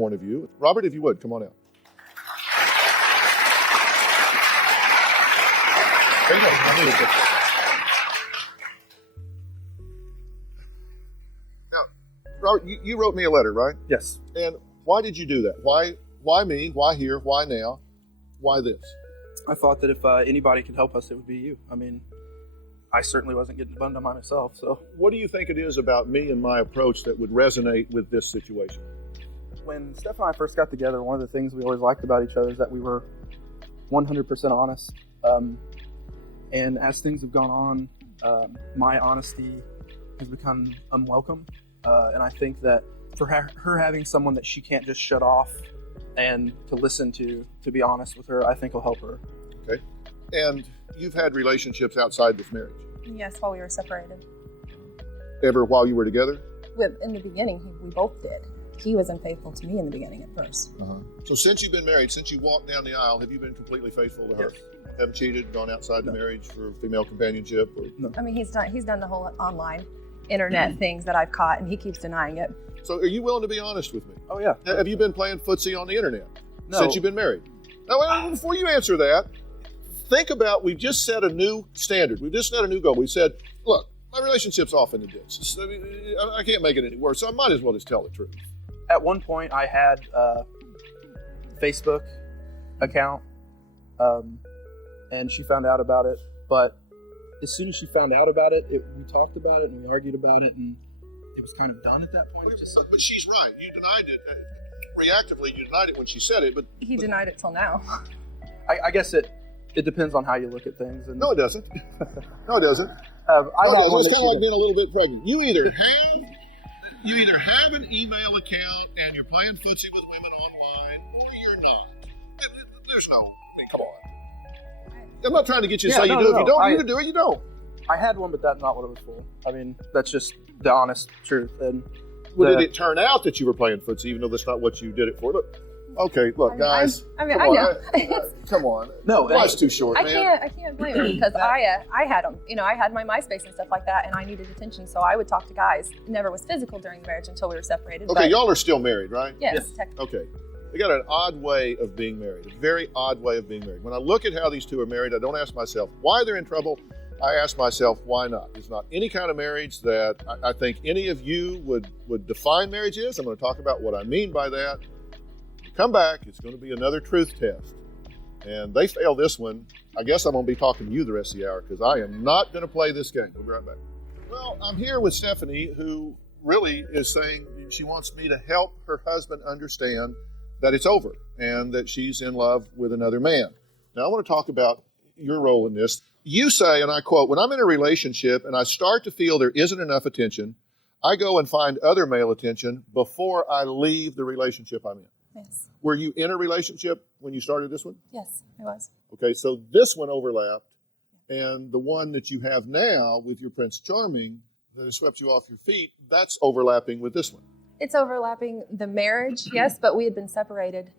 point of view. Robert, if you would, come on out. There you go. Now, Robert, you wrote me a letter, right? Yes. And why did you do that? Why me? Why here? Why now? Why this? I thought that if anybody could help us, it would be you. I mean, I certainly wasn't getting bummed on by myself, so. What do you think it is about me and my approach that would resonate with this situation? When Steph and I first got together, one of the things we always liked about each other is that we were 100% honest. And as things have gone on, my honesty has become unwelcome. And I think that for her having someone that she can't just shut off and to listen to be honest with her, I think will help her. Okay. And you've had relationships outside this marriage? Yes, while we were separated. Ever while you were together? In the beginning, we both did. He was unfaithful to me in the beginning at first. So since you've been married, since you walked down the aisle, have you been completely faithful to her? Yes. Haven't cheated, gone outside the marriage for female companionship? Or... No. I mean, he's done the whole online internet things that I've caught, and he keeps denying it. So are you willing to be honest with me? Oh, yeah. Have you been playing footsie on the internet No. since you've been married? Now, before you answer that, think about, we've just set a new standard. We've just set a new goal. We said, look, my relationship's off in the ditch. I can't make it any worse, so I might as well just tell the truth. At one point, I had a Facebook account, and she found out about it. But as soon as she found out about it, we talked about it and we argued about it, and it was kind of done at that point. But she's right. You denied it. Reactively, you denied it when she said it. But He denied it till now. I guess it depends on how you look at things. And no, it doesn't. No, it doesn't. I It's kind of like being a little bit pregnant. You either have an email account and you're playing footsie with women online, or you're not. There's no, I mean, come on. I'm not trying to get you to say you do. If you don't, you do it, you don't. I had one, but that's not what it was for. I mean, that's just the honest truth. And Well, did it turn out that you were playing footsie, even though that's not what you did it for? Look, okay, look, guys. I know. Come on. No, life's too short, man. I can't blame her because I had them. You know, I had my MySpace and stuff like that, and I needed attention, so I would talk to guys. It never was physical during the marriage until we were separated. Okay, but y'all are still married, right? yes, technically. Okay. They got an odd way of being married, a very odd way of being married. When I look at how these two are married, I don't ask myself why they're in trouble. I ask myself, why not? It's not any kind of marriage that I think any of you would define marriage is. I'm going to talk about what I mean by that. Come back, it's going to be another truth test. And they fail this one. I guess I'm going to be talking to you the rest of the hour because I am not going to play this game. We'll be right back. Well, I'm here with Stephanie, who really is saying she wants me to help her husband understand that it's over and that she's in love with another man. Now, I want to talk about your role in this. You say, and I quote, when I'm in a relationship and I start to feel there isn't enough attention, I go and find other male attention before I leave the relationship I'm in. Yes. Were you in a relationship when you started this one? Yes, I was. Okay, so this one overlapped, and the one that you have now with your Prince Charming that has swept you off your feet, that's overlapping with this one. It's overlapping the marriage, yes, but we had been separated,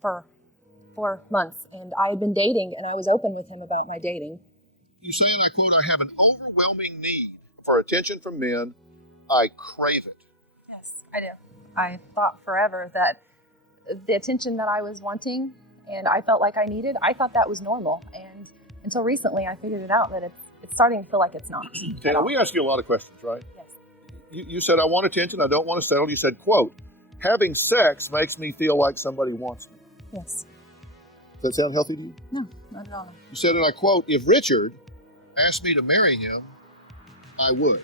for 4 months, and I had been dating, and I was open with him about my dating. You say, and I quote, I have an overwhelming need for attention from men. I crave it. Yes, I do. I thought forever that the attention that I was wanting and I felt like I needed, I thought that was normal. And until recently, I figured it out that it's starting to feel like it's not. Okay, now we ask you a lot of questions, right? Yes. You said, I want attention, I don't want to settle. You said, quote, having sex makes me feel like somebody wants me. Yes. Does that sound healthy to you? No, not at all. You said, and I quote, if Richard asked me to marry him, I would.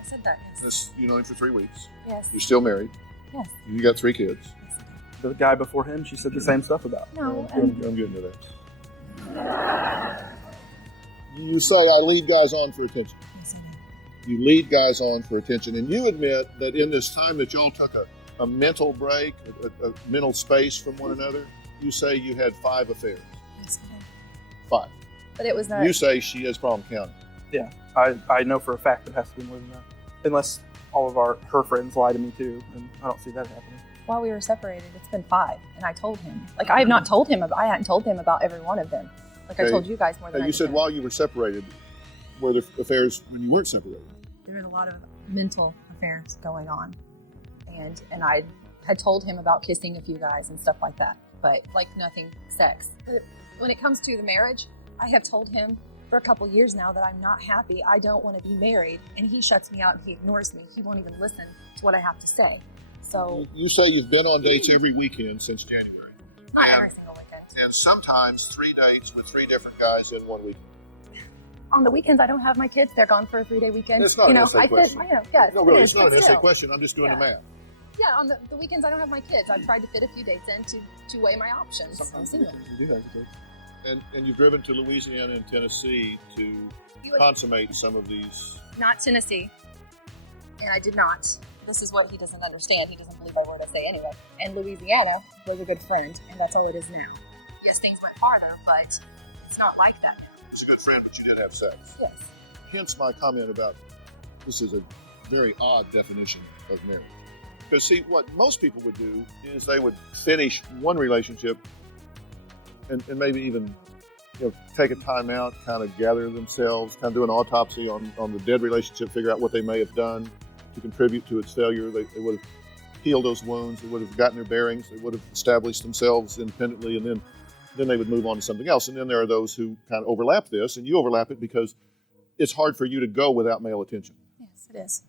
I said that, yes. This, you know him for 3 weeks. Yes. You're still married. Yes. You got 3 kids. Yes, I the guy before him, she said the same stuff about. No, I'm getting to that. You say, I lead guys on for attention. yes, I do. You lead guys on for attention. And you admit that in this time that y'all took a mental break, a mental space from one another, you say you had 5 affairs. Yes, I do. 5. But it was not. You say she has problem counting. Yeah, I know for a fact it has to be more than that. Unless all of her friends lie to me too, and I don't see that happening. While we were separated, it's been 5, and I told him. Like, I have not told him. I hadn't told him about every one of them. Like I told you guys more than Now, I you did said him. while you were separated, were there affairs when you weren't separated? There was a lot of mental affairs going on, and I had told him about kissing a few guys and stuff like that, but like nothing sex. But when it comes to the marriage, I have told him for a couple years now that I'm not happy. I don't want to be married, and he shuts me out. He ignores me. He won't even listen to what I have to say. So You say you've been on dates every weekend since January. not every single weekend. And sometimes 3 dates with 3 different guys in 1 weekend. On the weekends, I don't have my kids. They're gone for a 3-day weekend. It's not an essay question. No, really, it's not an essay still. question. I'm just doing the math. Yeah, on the weekends, I don't have my kids. I've tried to fit a few dates in to weigh my options. I'm Sometimes single. you do have kids. And you've driven to Louisiana and Tennessee to consummate some of these. Not Tennessee, and I did not. This is what he doesn't understand. He doesn't believe a word I say anyway. And Louisiana was a good friend, and that's all it is now. Yes, things went farther, but it's not like that now. It was a good friend, but you did have sex. Yes. Hence my comment about this is a very odd definition of marriage. Because see, what most people would do is they would finish one relationship and maybe even take a time out, kind of gather themselves, kind of do an autopsy on the dead relationship, figure out what they may have done to contribute to its failure. They would have healed those wounds, they would have gotten their bearings, they would have established themselves independently, and then they would move on to something else. And then there are those who kind of overlap this, and you overlap it because it's hard for you to go without male attention. Yes, it is.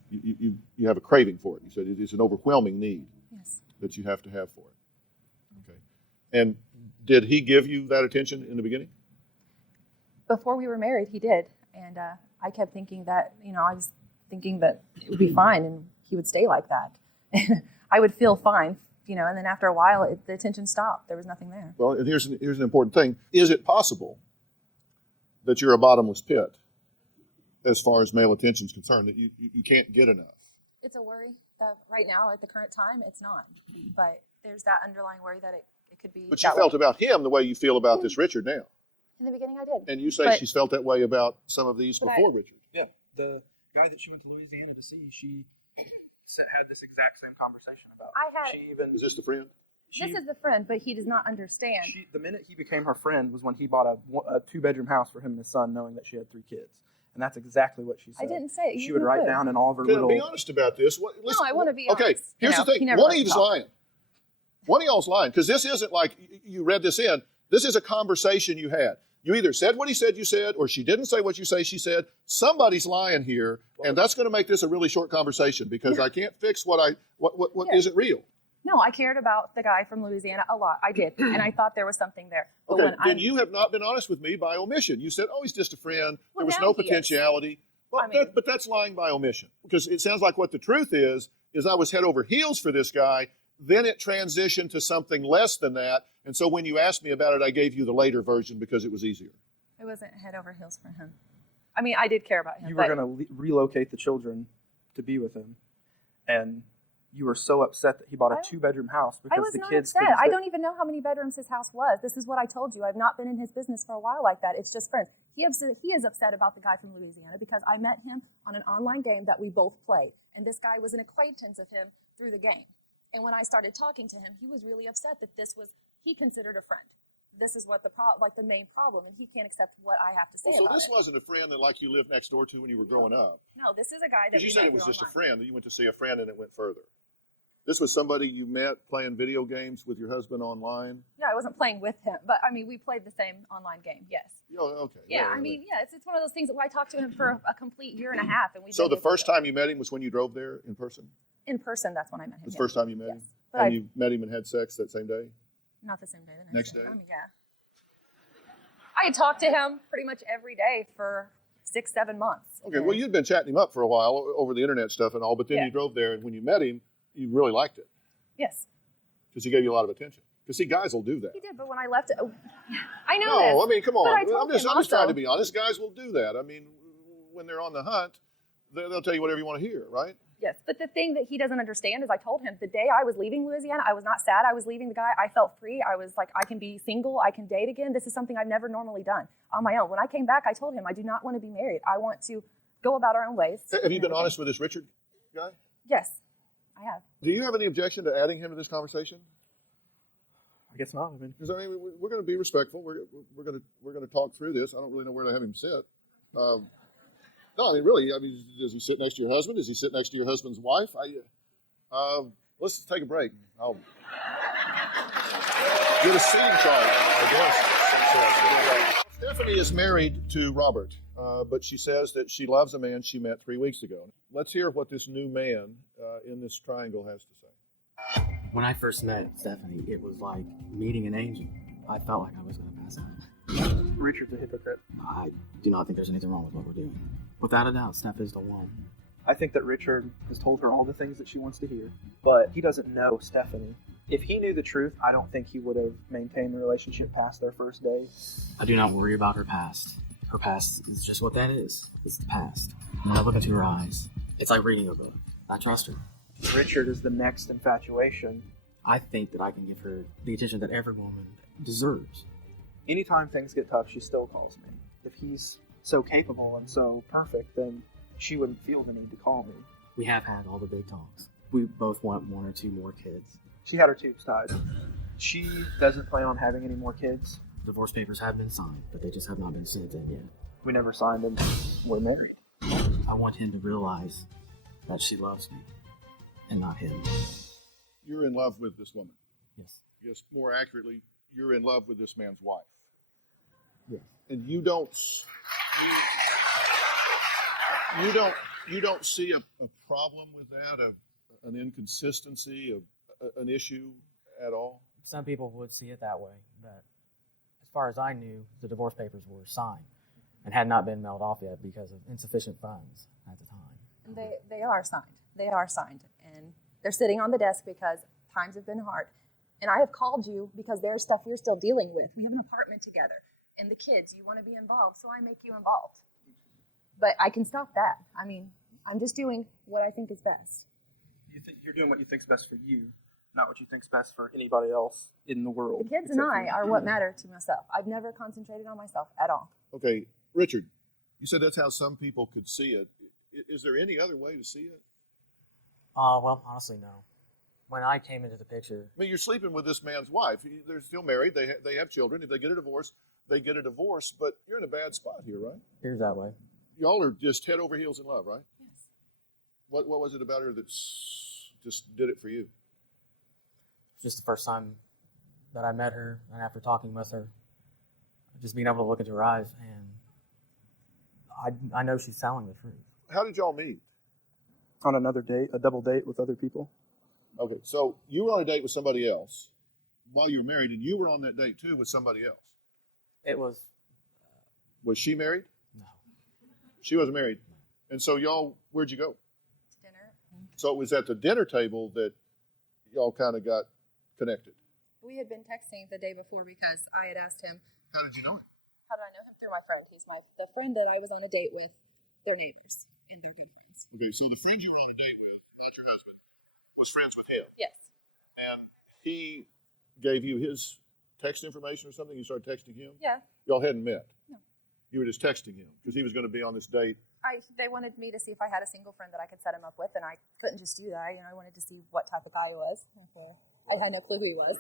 You have a craving for it. You said it's an overwhelming need Yes. that you have to have for it. Okay. And did he give you that attention in the beginning? Before we were married, he did, and I kept thinking that I was thinking that it would be fine, and he would stay like that. I would feel fine, and then after a while, the attention stopped. There was nothing there. Well, and here's an important thing. Is it possible that you're a bottomless pit as far as male attention is concerned, that you can't get enough? It's a worry that right now, at the current time, it's not. But there's that underlying worry that it could be. But you felt about him the way you feel about this Richard now. In the beginning, I did. And you say she's felt that way about some of these before Richard. Yeah, the guy that she went to Louisiana to see, she had this exact same conversation about. Is this the friend? This is the friend, but he does not understand. The minute he became her friend was when he bought a 2-bedroom house for him and his son, knowing that she had 3 kids. And that's exactly what she said. I didn't say it. She would write down in all of her Can little. I be honest about this? I want to be honest. Okay, here's the thing. One of you's lying. One of y'all's lying, because this isn't like you read this in. This is a conversation you had. You either said what he said you said, or she didn't say what you say she said. Somebody's lying here, and that's going to make this a really short conversation, because I can't fix what isn't real. No, I cared about the guy from Louisiana a lot. I did, and I thought there was something there. But Okay, then you have not been honest with me by omission. You said, he's just a friend. There was no potentiality. Well, but that's lying by omission, because it sounds like what the truth is I was head over heels for this guy. Then it transitioned to something less than that. And so when you asked me about it, I gave you the later version because it was easier. It wasn't head over heels for him. I mean, I did care about him. You were going to relocate the children to be with him. And you were so upset that he bought a 2-bedroom house because the kids. I was not upset. I don't even know how many bedrooms his house was. This is what I told you. I've not been in his business for a while like that. It's just friends. He is upset about the guy from Louisiana because I met him on an online game that we both played. And this guy was an acquaintance of him through the game. And when I started talking to him, he was really upset that he considered a friend. This is what the main problem, and he can't accept what I have to say about it. So this wasn't a friend that you lived next door to when you were growing up. No, this is a guy that because you said it was just a friend, that you went to see a friend and it went further. This was somebody you met playing video games with your husband online? No, I wasn't playing with him, but we played the same online game, yes. Oh, okay. Yeah, it's one of those things that I talked to him for a complete year and a half. So the first time you met him was when you drove there in person? In person, that's when I met him. The first time you met him? But and you met him and had sex that same day? Not the same day, the next day. Yeah. I had talked to him pretty much every day for 6-7 months. Okay, well, you'd been chatting him up for a while over the internet stuff and all, but then you drove there, and when you met him, you really liked it. Yes. Because he gave you a lot of attention. Because, see, guys will do that. He did, but when I left, I know No, this. I mean, come on. I'm just trying to be be honest. Guys will do that. I mean, when they're on the hunt, they'll tell you whatever you want to hear, right? Yes, but the thing that he doesn't understand is I told him the day I was leaving Louisiana, I was not sad I was leaving the guy. I felt free. I was like, I can be single. I can date again. This is something I've never normally done on my own. When I came back, I told him I do not want to be married. I want to go about our own ways. Have you been honest with this Richard guy? Yes, I have. Do you have any objection to adding him to this conversation? I guess not. Because we're going to be respectful. We're going to talk through this. I don't really know where to have him sit. No, really. Does he sit next to your husband? Does he sit next to your husband's wife? Let's take a break. I'll get a seating chart, I guess. Stephanie is married to Robert, but she says that she loves a man she met 3 weeks ago. Let's hear what this new man in this triangle has to say. When I first met Stephanie, it was like meeting an angel. I felt like I was going to pass out. Richard's a hypocrite. I do not think there's anything wrong with what we're doing. Without a doubt, Steph is the one. I think that Richard has told her all the things that she wants to hear, but he doesn't know Stephanie. If he knew the truth, I don't think he would have maintained the relationship past their first date. I do not worry about her past. Her past is just what that is. It's the past. When I look into her eyes, it's like reading a book. I trust her. Richard is the next infatuation. I think that I can give her the attention that every woman deserves. Anytime things get tough, she still calls me. If he's so capable and so perfect, then she wouldn't feel the need to call me. We have had all the big talks. We both want 1 or 2 more kids. She had her tubes tied. She doesn't plan on having any more kids. Divorce papers have been signed, but they just have not been sent in yet. We never signed them. We're married. I want him to realize that she loves me and not him. You're in love with this woman. Yes. Yes, more accurately, you're in love with this man's wife. Yes. And you don't see a problem with that, an inconsistency, an issue at all? Some people would see it that way, but as far as I knew, the divorce papers were signed and had not been mailed off yet because of insufficient funds at the time. They are signed. They are signed. And they're sitting on the desk because times have been hard. And I have called you because there's stuff we're still dealing with. We have an apartment together. And the kids, you want to be involved, so I make you involved. But I can stop that. I mean, I'm just doing what I think is best. You think you're doing what you think's best for you, not what you think's best for anybody else in the world. The kids and I are what matter to myself. I've never concentrated on myself at all. Okay, Richard, you said that's how some people could see it. Is there any other way to see it? Well, honestly, no. When I came into the picture, I mean, you're sleeping with this man's wife. They're still married. They have children. If they get a divorce, they get a divorce. But you're in a bad spot here, right? appears that way. Y'all are just head over heels in love, right? Yes. What was it about her that just did it for you? Just the first time that I met her, and after talking with her, just being able to look into her eyes, and I know she's telling the truth. How did y'all meet? On another date, a double date with other people. Okay, so you were on a date with somebody else while you were married, and you were on that date too with somebody else. It was, Was she married? no. She wasn't married. And so y'all, where'd you go? Dinner. So it was at the dinner table that y'all kind of got connected. We had been texting the day before because I had asked him, How did you know him? how did I know him? Through my friend. He's the friend that I was on a date with, their neighbors, and they're good friends. Okay, so the friend you were on a date with, not your husband, was friends with him. Yes. And he gave you his text information or something? You started texting him? Yeah. Y'all hadn't met? No. You were just texting him because he was going to be on this date. They wanted me to see if I had a single friend that I could set him up with, and I couldn't just do that. I wanted to see what type of guy he was. I had no clue who he was.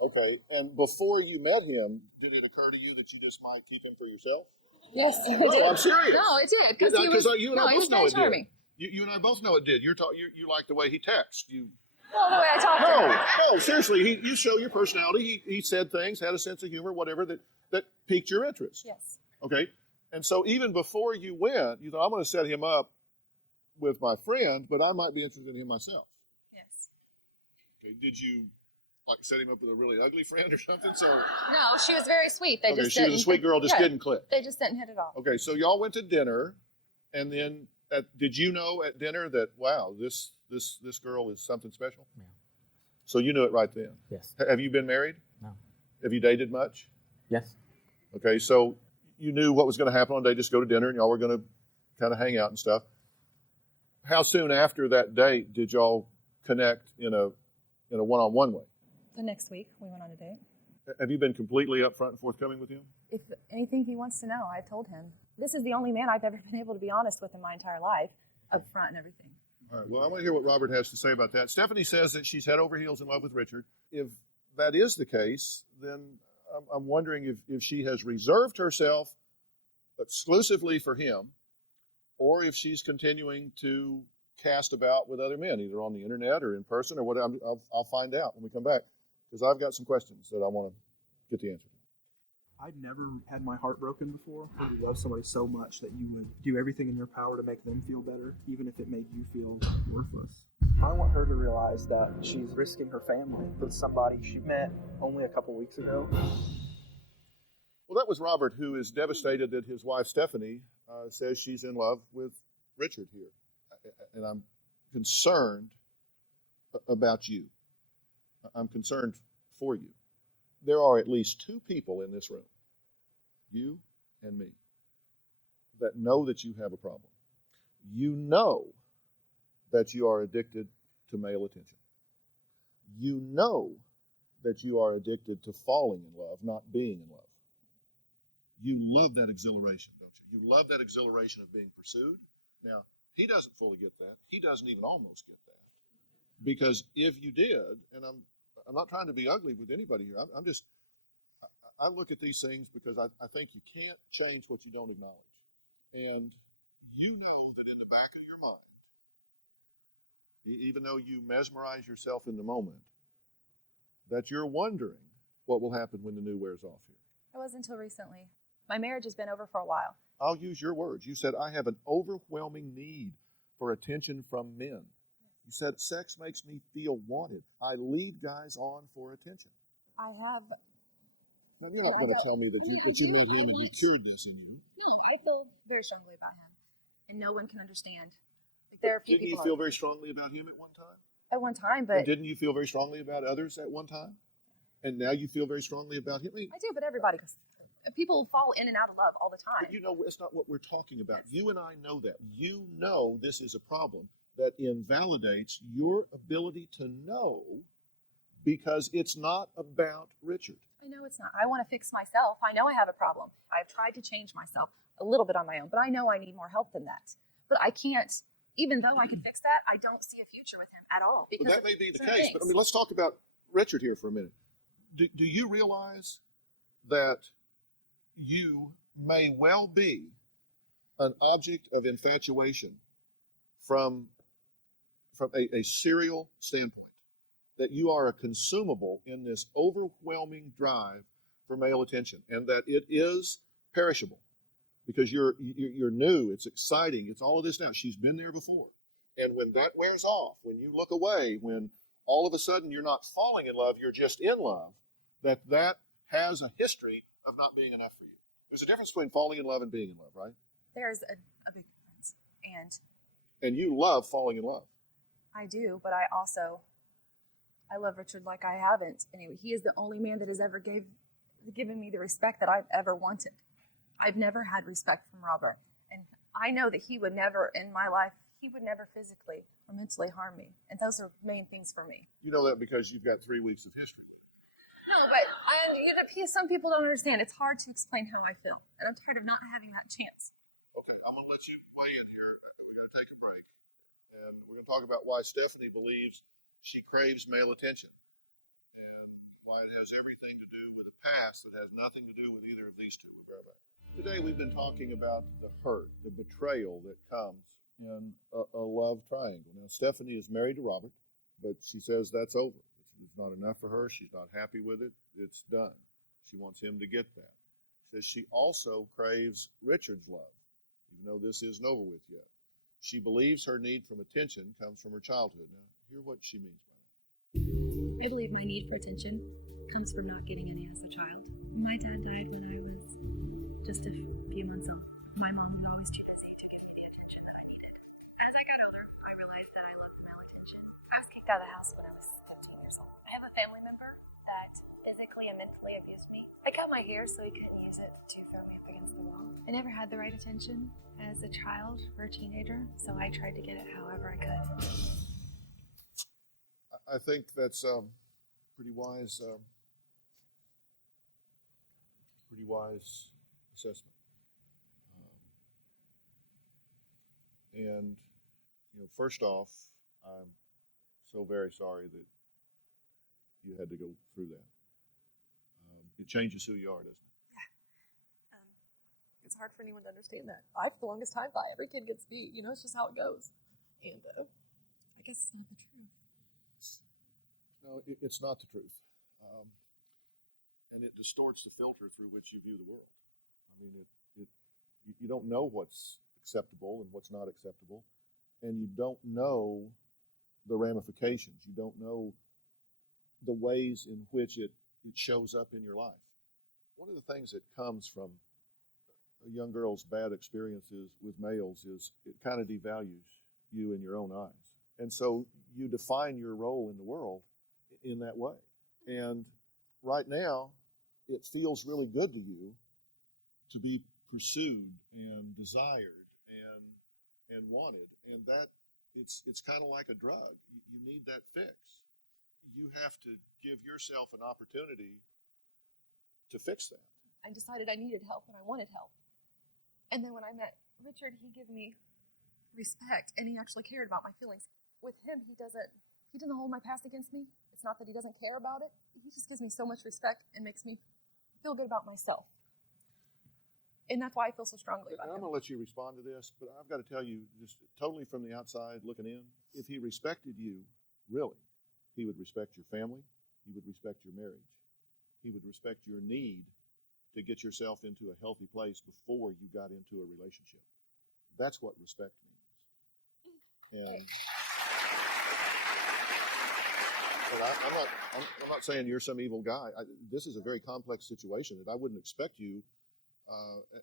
Okay, and before you met him, did it occur to you that you just might keep him for yourself? Yes, it No, did. I'm serious. No, it did. Because you and I both know very it charming. did. You and I both know it did. You like the way he texts. Well, the way I talked to him. No, seriously. You show your personality. He said things, had a sense of humor, whatever that piqued your interest. Yes. Okay, and so even before you went, you thought, I'm going to set him up with my friend, but I might be interested in him myself. Yes. Okay, did you set him up with a really ugly friend or something? So No, she was very sweet. They okay, just she was a sweet girl, just didn't click. They just didn't hit it off. Okay, so y'all went to dinner, and then did you know at dinner that wow, this girl is something special? Yeah. So you knew it right then. Yes. Have you been married? No. Have you dated much? Yes. Okay, so you knew what was going to happen on a date. Just go to dinner, and y'all were going to kind of hang out and stuff. How soon after that date did y'all connect in a one-on-one way? The next week, we went on a date. Have you been completely upfront and forthcoming with him? If anything he wants to know, I've told him. This is the only man I've ever been able to be honest with in my entire life, up front and everything. All right, well, I want to hear what Robert has to say about that. Stephanie says that she's head over heels in love with Richard. If that is the case, then I'm wondering if she has reserved herself exclusively for him, or if she's continuing to cast about with other men, either on the internet or in person or whatever. I'll find out when we come back, because I've got some questions that I want to get the answer to. I'd never had my heart broken before. When you love somebody so much that you would do everything in your power to make them feel better, even if it made you feel worthless. I want her to realize that she's risking her family with somebody she met only a couple weeks ago. Well, that was Robert, who is devastated that his wife, Stephanie, says she's in love with Richard here. And I'm concerned about you. I'm concerned for you. There are at least two people in this room, you and me, that know that you have a problem. You know that you are addicted to male attention. You know that you are addicted to falling in love, not being in love. You love that exhilaration, don't you? You love that exhilaration of being pursued. Now, he doesn't fully get that. He doesn't even almost get that. Because if you did, and I'm not trying to be ugly with anybody here. I look at these things because I think you can't change what you don't acknowledge. And you know that in the back of your mind, even though you mesmerize yourself in the moment, that you're wondering what will happen when the new wears off here. It wasn't until recently. My marriage has been over for a while. I'll use your words. You said, I have an overwhelming need for attention from men. You said, sex makes me feel wanted. I lead guys on for attention. I have. Now, you're not going to tell me that you met him and he cured this in you. No, I feel very strongly about him. And no one can understand. Like, there are a few Didn't you people feel very strongly about him at one time? at one time, but And didn't you feel very strongly about others at one time? And now you feel very strongly about him? I do, but everybody, because people fall in and out of love all the time. But you know, it's not what we're talking about. You and I know that. You know this is a problem that invalidates your ability to know, because it's not about Richard. I know it's not. I want to fix myself. I know I have a problem. I've tried to change myself a little bit on my own, but I know I need more help than that. But I can't, even though I could fix that, I don't see a future with him at all. Well, that may be the certain case, but I mean, let's talk about Richard here for a minute. Do you realize that you may well be an object of infatuation from a serial standpoint? That you are a consumable in this overwhelming drive for male attention, and that it is perishable because you're new, it's exciting, it's all of this now. She's been there before. And when that wears off, when you look away, when all of a sudden you're not falling in love, you're just in love, that has a history of not being enough for you. There's a difference between falling in love and being in love, right? There's a big difference. And you love falling in love. I do, but I love Richard like I haven't. Anyway, he is the only man that has ever given me the respect that I've ever wanted. I've never had respect from Robert. And I know that he would never, in my life, he would never physically or mentally harm me. And those are main things for me. You know that because you've got 3 weeks of history with him. No, but some people don't understand. It's hard to explain how I feel. And I'm tired of not having that chance. Okay, I'm going to let you weigh in here. We're going to take a break. And we're going to talk about why Stephanie believes she craves male attention, and why it has everything to do with a past that has nothing to do with either of these two. We'll be right back. Today we've been talking about the hurt, the betrayal that comes in a love triangle. Now, Stephanie is married to Robert, but she says that's over. It's not enough for her. She's not happy with it. It's done. She wants him to get that. She says she also craves Richard's love, even though this isn't over with yet. She believes her need for attention comes from her childhood. Now, hear what she means by that. I believe my need for attention comes from not getting any as a child. My dad died when I was just a few months old. My mom was always too busy to give me the attention that I needed. As I got older, I realized that I loved the male attention. I was kicked out of the house when I was 15 years old. I have a family member that physically and mentally abused me. I cut my hair so he couldn't use it to throw me up against the wall. I never had the right attention as a child or a teenager, so I tried to get it however I could. I think that's pretty wise assessment. And, first off, I'm so very sorry that you had to go through that. It changes who you are, doesn't it? Yeah. It's hard for anyone to understand that. I, for the longest time, thought every kid gets beat. It's just how it goes. And I guess it's not the truth. No, it's not the truth. And it distorts the filter through which you view the world. I mean, you don't know what's acceptable and what's not acceptable, and you don't know the ramifications. You don't know the ways in which it shows up in your life. One of the things that comes from a young girl's bad experiences with males is it kind of devalues you in your own eyes. And so you define your role in the world in that way. And right now, it feels really good to you to be pursued and desired and wanted. And that it's kind of like a drug. You need that fix. You have to give yourself an opportunity to fix that. I decided I needed help and I wanted help. And then when I met Richard, he gave me respect and he actually cared about my feelings. With him, he doesn't hold my past against me. It's not that he doesn't care about it. He just gives me so much respect and makes me feel good about myself. And that's why I feel so strongly about I'm him. going to let you respond to this, but I've got to tell you, just totally from the outside looking in, if he respected you, really, he would respect your family, he would respect your marriage, he would respect your need to get yourself into a healthy place before you got into a relationship. That's what respect means. And I'm not saying you're some evil guy. This is a very complex situation that I wouldn't expect you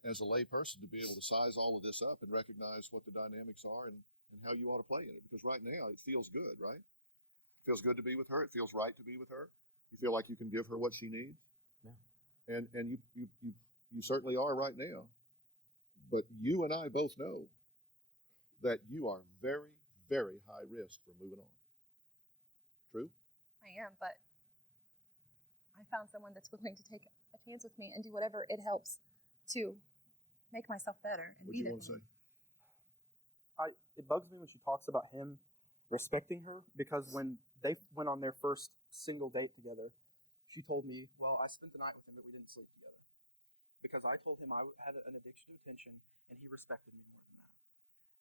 as a lay person to be able to size all of this up and recognize what the dynamics are and how you ought to play in it. Because right now it feels good, right? It feels good to be with her. It feels right to be with her. You feel like you can give her what she needs. Yeah. And you certainly are right now. But you and I both know that you are very, very high risk for moving on. True? I am, but I found someone that's willing to take a chance with me and do whatever it helps to make myself better and What be you there want to for say? me. It bugs me when she talks about him respecting her, because when they went on their first single date together, she told me, well, I spent the night with him, but we didn't sleep together. Because I told him I had an addiction to attention, and he respected me more than that.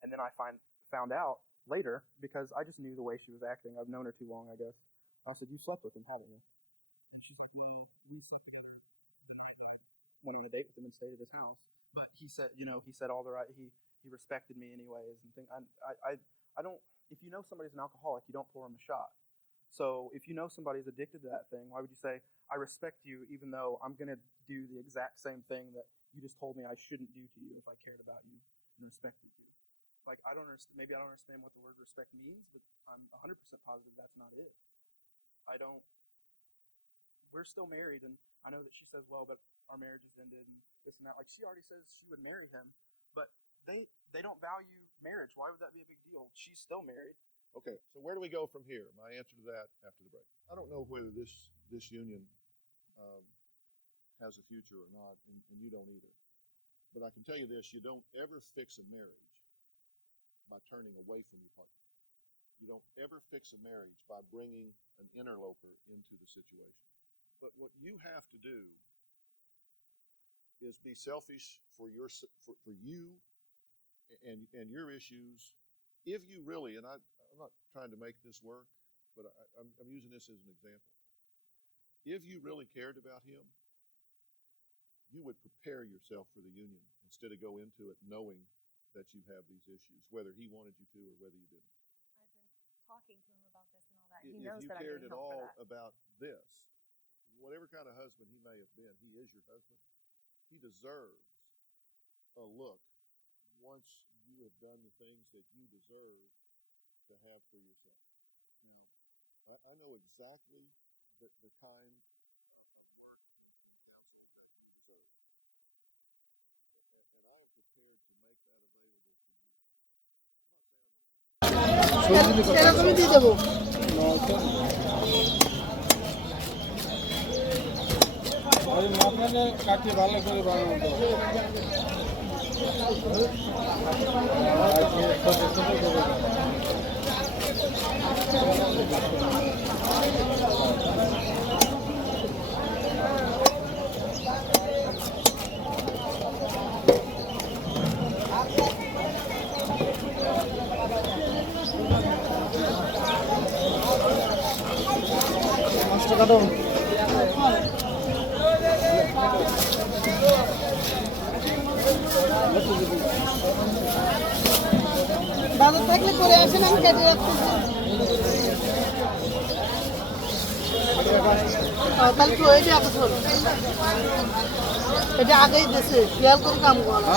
And then I found out later, because I just knew the way she was acting. I've known her too long, I guess. I said, you slept with him, haven't you? And she's like, well, we slept together the night that I went on a date with him and stayed at his house. But he said, he said all the right, he respected me anyways. And I don't, if you know somebody's an alcoholic, you don't pour him a shot. So if you know somebody's addicted to that thing, why would you say, I respect you even though I'm going to do the exact same thing that you just told me I shouldn't do to you if I cared about you and respected you? Like, I don't understand, maybe I don't understand what the word respect means, but I'm 100% positive that's not it. We're still married, and I know that she says, well, but our marriage is ended and this and that. Like, she already says she would marry him, but they don't value marriage. Why would that be a big deal? She's still married. Okay, so where do we go from here? My answer to that after the break. I don't know whether this union has a future or not, and you don't either. But I can tell you this, you don't ever fix a marriage by turning away from your partner. You don't ever fix a marriage by bringing an interloper into the situation. But what you have to do is be selfish for you and your issues. If you really, and I'm not trying to make this work, but I'm using this as an example. If you really cared about him, you would prepare yourself for the union instead of go into it knowing that you have these issues, whether he wanted you to or whether you didn't. I've been talking to him about this and all that. He If knows you that I'm cared getting at help for all that. about this, whatever kind of husband he may have been, he is your husband. He deserves a look once you have done the things that you deserve to have for yourself. Now, I know exactly the kind of work and counsel that you deserve. And I am prepared to make that available to you. বাজার থাকলে করে আসেন, আমি কেটে রাখতেছি। তাহলে তো এটা আগে ধর, এটা আগেই দিছে, খেয়াল করে কাম করা।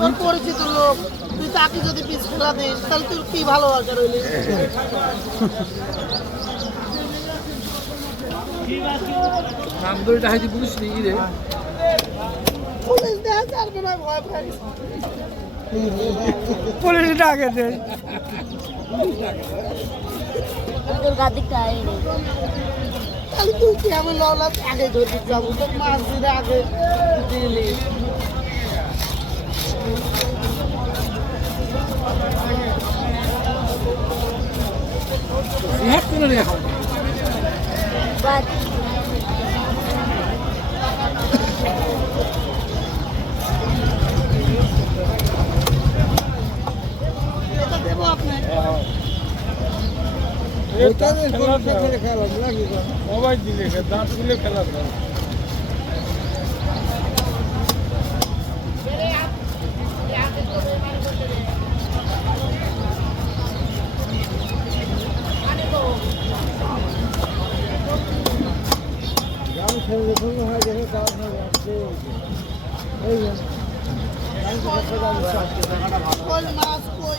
তোর পরিচিত লোক, তুই তাকে যদি পিস ফেলা দিস তাহলে তোর কি ভালো আছে রইলি। নাম ধরে ডাকাইতে পুলিশ নিয়ে রে। পুলিশ দেখা যাবে না, ভয় পাই। পুলিশ ডাকে দে। তোর গাদিকটা আইনি। তাহলে তুই কি আমি লওলা আগে ধরে যাবো, তোর মাছ দিলে আগে দিলি। ইহার কোনো রে এখন। এটা দেবো আপনাকে। মোবাইল দিলে দাঁত দিলে খেলা দাও। কই মাছ কই